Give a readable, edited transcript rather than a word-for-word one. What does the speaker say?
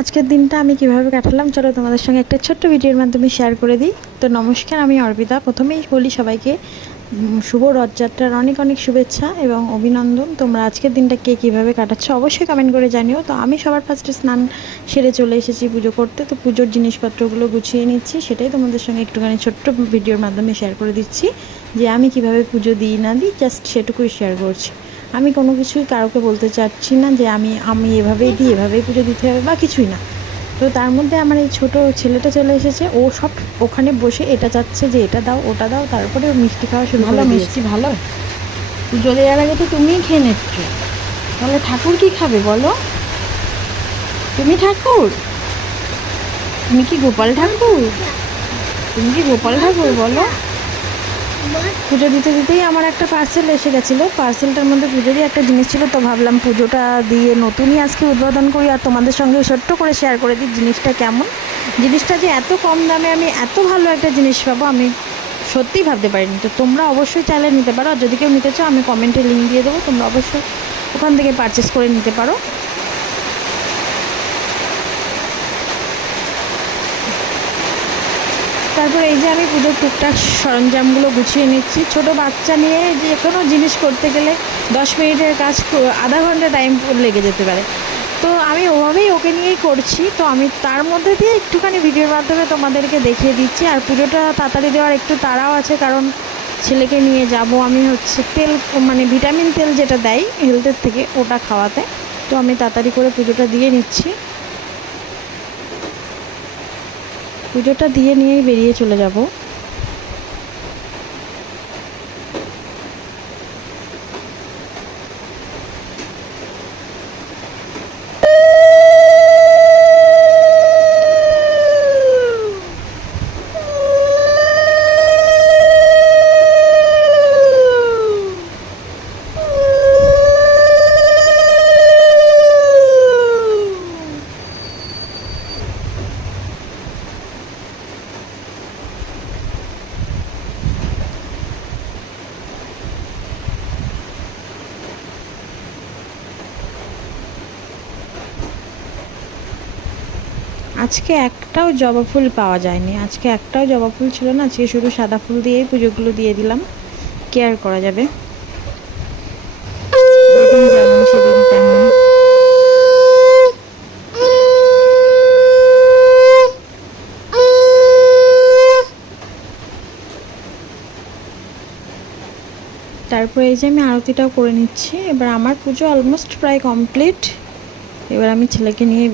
আজকের দিনটা আমি কিভাবে কাটালাম চলো তোমাদের সঙ্গে একটা ছোট্ট ভিডিওর মাধ্যমে শেয়ার করে দিই। তো নমস্কার, আমি অর্পিতা। প্রথমেই বলি সবাইকে শুভ রথযাত্রার অনেক অনেক শুভেচ্ছা এবং অভিনন্দন। তোমরা আজকের দিনটা কে কীভাবে কাটাচ্ছ অবশ্যই কমেন্ট করে জানিও। তো আমি সবার ফার্স্টে স্নান সেরে চলে এসেছি পুজো করতে। তো পুজোর জিনিসপত্রগুলো গুছিয়ে নিচ্ছি, সেটাই তোমাদের সঙ্গে একটুখানি ছোট্ট ভিডিওর মাধ্যমে শেয়ার করে দিচ্ছি যে আমি কিভাবে পুজো দিই না দিই, জাস্ট সেটুকুই শেয়ার করছি। আমি কোনো কিছুই কারোকে বলতে চাচ্ছি না যে আমি এভাবেই দিই, এভাবেই পুজো দিতে হবে বা কিছুই না। তো তার মধ্যে আমার এই ছোটো ছেলেটা চলে এসেছে, ও সব ওখানে বসে এটা চাচ্ছে যে এটা দাও ওটা দাও, তারপরে ও মিষ্টি খাওয়া শুরু করে দিয়েছে। মিষ্টি ভালো, পুজো দেওয়ার আগে তো তুমিই খেয়ে নিচ্ছ, তাহলে ঠাকুর কি খাবে বলো? তুমি ঠাকুর? তুমি কি গোপাল ঠাকুর? তুমি কি গোপাল ঠাকুর বলো? পুজো দিতে দিতেই আমার একটা পার্সেল এসে গেছিলো। পার্সেলটার মধ্যে পুজোরই একটা জিনিস ছিল, তো ভাবলাম পুজোটা দিয়ে নতুনই আজকে উদ্বোধন করি আর তোমাদের সঙ্গে ছোট্ট করে শেয়ার করে দিই জিনিসটা কেমন। জিনিসটা যে এত কম দামে আমি এত ভালো একটা জিনিস পাবো আমি সত্যিই ভাবতে পারিনি। তো তোমরা অবশ্যই চাইলে নিতে পারো, আর যদি কেউ নিতে চাও আমি কমেন্টে লিঙ্ক দিয়ে দেবো, তোমরা অবশ্যই ওখান থেকে পারচেস করে নিতে পারো। তারপরে এই যে আমি পুজোর টুকটাক সরঞ্জামগুলো গুছিয়ে নিচ্ছি। ছোটো বাচ্চা নিয়ে যে কোনো জিনিস করতে গেলে 10 মিনিটের কাজ আধা ঘন্টা টাইম লেগে যেতে পারে। তো আমি ওভাবেই ওকে নিয়েই করছি। তো আমি তার মধ্যে দিয়ে একটুখানি ভিডিওর মাধ্যমে তোমাদেরকে দেখিয়ে দিচ্ছি। আর পুজোটা তাড়াতাড়ি দেওয়ার একটু তাড়াও আছে, কারণ ছেলেকে নিয়ে যাব আমি হচ্ছে তেল মানে ভিটামিন তেল যেটা দেয় হেলথের থেকে ওটা খাওয়াতে। তো আমি তাড়াতাড়ি করে পুজোটা দিয়ে নিচ্ছি। পুজোটা দিয়ে নিয়েই বেরিয়ে চলে যাব। আজকে একটাও জবা ফুল পাওয়া যায়নি, আজকে একটাও জবা ফুল ছিল না, আজকে শুধু সাদা ফুল দিয়েই পুজোগুলো দিয়ে দিলাম। কেয়ার করা যাবে, যেদিন যেমন সেদিন তেমন। তারপরে এই যে আমি আরতিটাও করে নিচ্ছি। এবার আমার পুজো অলমোস্ট প্রায় কমপ্লিট। এবার আমি ছেলেকে নিয়ে